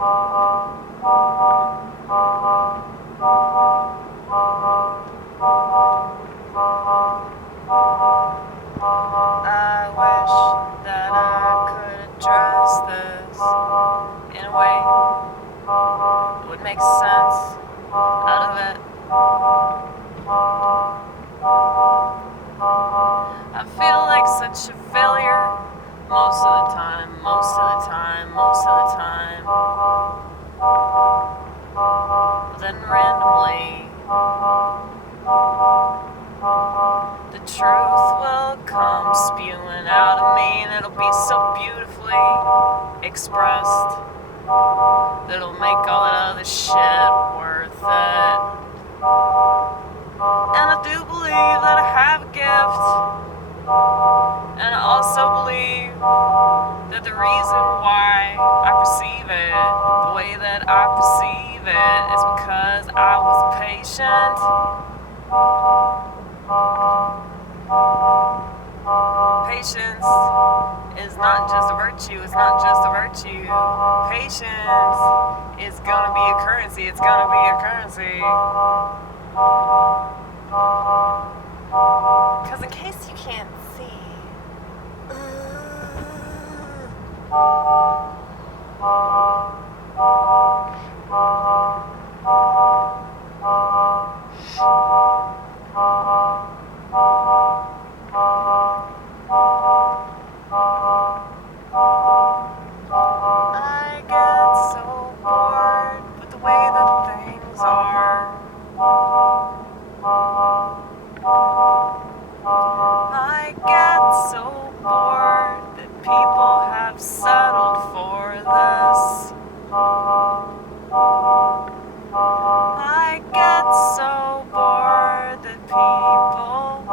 I wish that I could address this in a way that would make sense out of it. I feel like such a failure most of the time, most of the time, most of the time. But then randomly, the truth will come spewing out of me, and it'll be so beautifully expressed that it'll make all that other shit worth it. And I do believe that I have a gift, and I also believe that the reason why I perceive it the way that I perceive it is because I was patient. Patience is not just a virtue, it's not just a virtue. Patience is gonna be a currency, it's gonna be a currency. Because in case you can't see, I get so bored with the way that things are. I get so bored that people have settled for this. I get so bored that people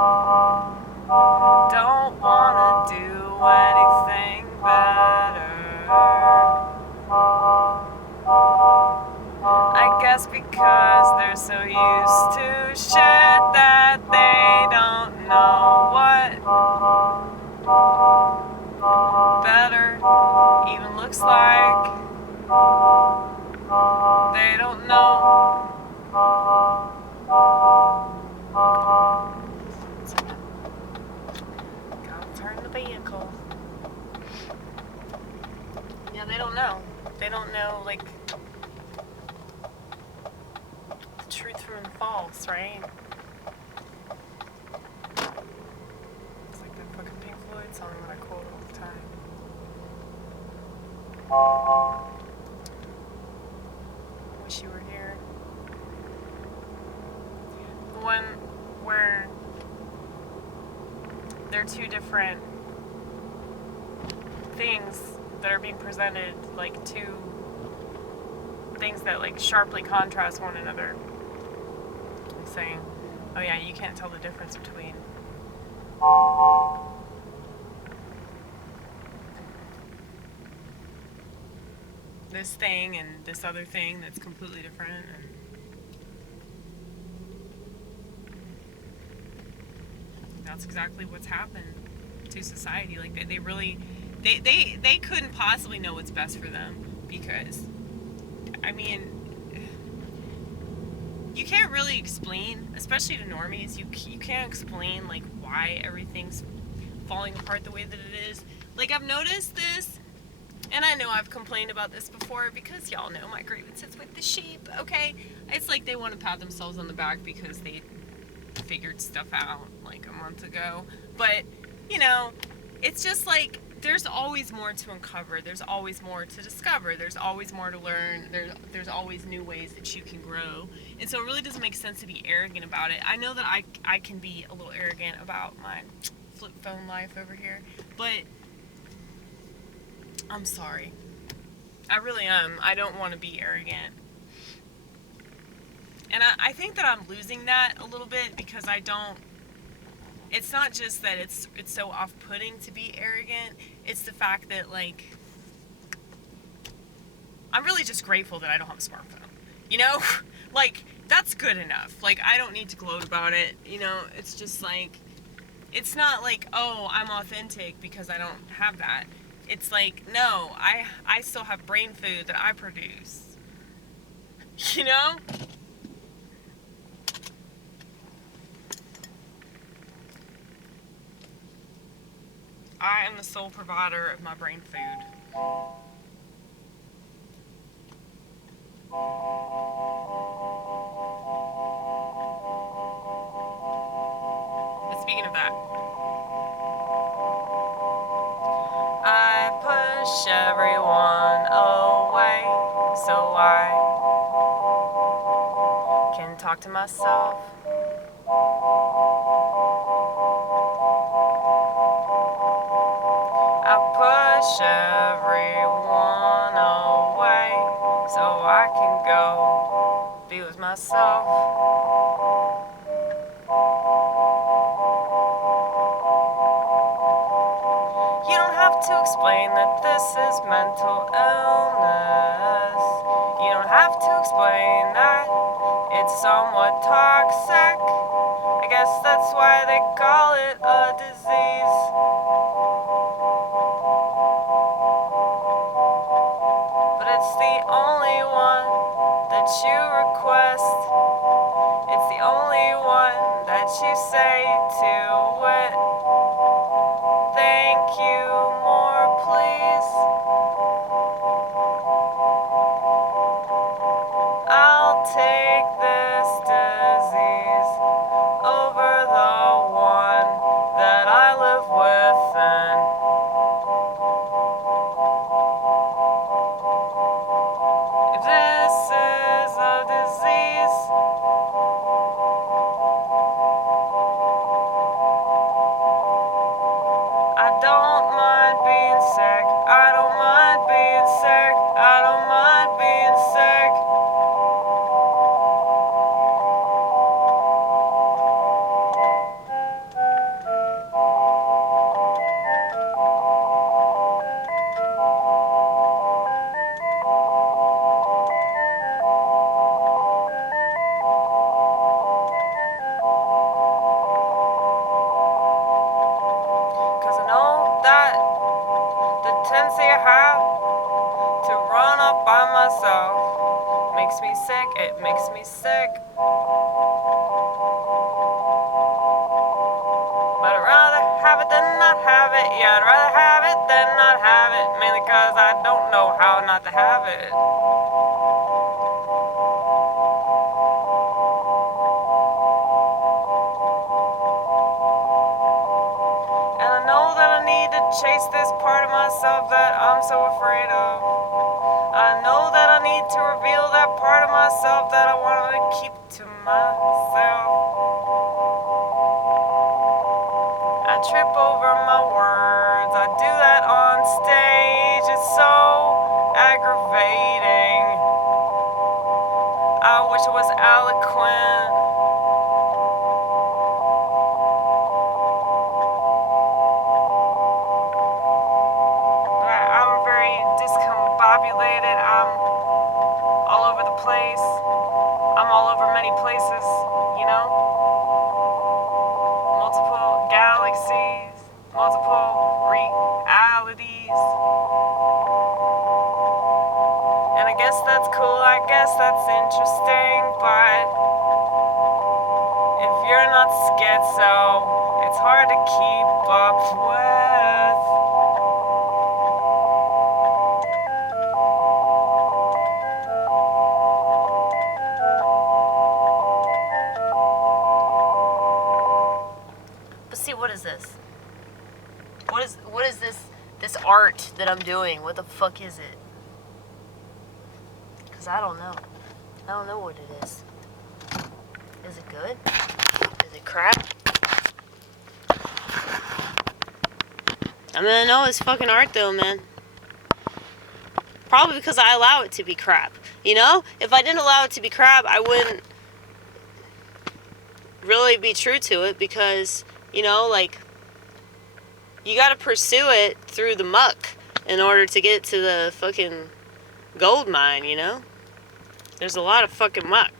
don't want to do anything better. I guess because they're so used to shit that they don't know what better even looks like. They don't know. Gotta turn the vehicle. Yeah, they don't know. They don't know, like, the truth from the false, right? It's like that fucking Pink Floyd song that I quote all the time. Wish you were here. The one where there are two different things that are being presented, like two things that like sharply contrast one another. I'm saying, oh yeah, you can't tell the difference between this thing and this other thing that's completely different. And that's exactly what's happened to society. Like they really, they couldn't possibly know what's best for them, because I mean, you can't really explain, especially to normies, you can't explain like why everything's falling apart the way that it is. Like, I've noticed this, and I know I've complained about this before, because y'all know my grievances with the sheep, okay? It's like they want to pat themselves on the back because they figured stuff out like a month ago. But, you know, it's just like, there's always more to uncover. There's always more to discover. There's always more to learn. There's always new ways that you can grow. And so it really doesn't make sense to be arrogant about it. I know that I can be a little arrogant about my flip phone life over here, but I'm sorry. I really am. I don't want to be arrogant. And I think that I'm losing that a little bit, because I don't... It's not just that it's so off-putting to be arrogant. It's the fact that, like, I'm really just grateful that I don't have a smartphone. You know? Like, that's good enough. Like, I don't need to gloat about it. You know, it's just like, it's not like, oh, I'm authentic because I don't have that. It's like, no, I still have brain food that I produce. You know? I am the sole provider of my brain food. But speaking of that, I push everyone away so I can talk to myself. I push everyone away so I can go be with myself. You don't have to explain that this is mental illness. You don't have to explain that it's somewhat toxic. I guess that's why they call it a disease. But it's the only one that you request. It's the only one that you say to it. Thank you, more please. I'll take this disease over the one that I live within. If this is a disease, I don't mind being sick. I don't mind being sick. I don't mind being sick. Cause I know that the tendency I have to run off by myself makes me sick, it makes me sick. But I'd rather have it than not have it. Yeah, I'd rather have it than not have it. Mainly cause I don't know how not to have it. And I know that I need to chase this part of myself that I'm so afraid of. I know that I need to reveal that part of myself that I wanted to keep to myself. I trip over my words, I do that on stage, it's so aggravating. I wish I was eloquent. But I'm very discombobulated, I'm all over the place. I'm all over many places, you know? Multiple galaxies, multiple realities. And I guess that's cool, I guess that's interesting, but if you're not schizo, it's hard to keep up with. But see, what is this? What is this art that I'm doing? What the fuck is it? Cause I don't know. I don't know what it is. Is it good? Is it crap? I mean, I know it's fucking art though, man. Probably because I allow it to be crap. You know? If I didn't allow it to be crap, I wouldn't really be true to it because, you know, like, you gotta pursue it through the muck in order to get to the fucking gold mine, you know? There's a lot of fucking muck.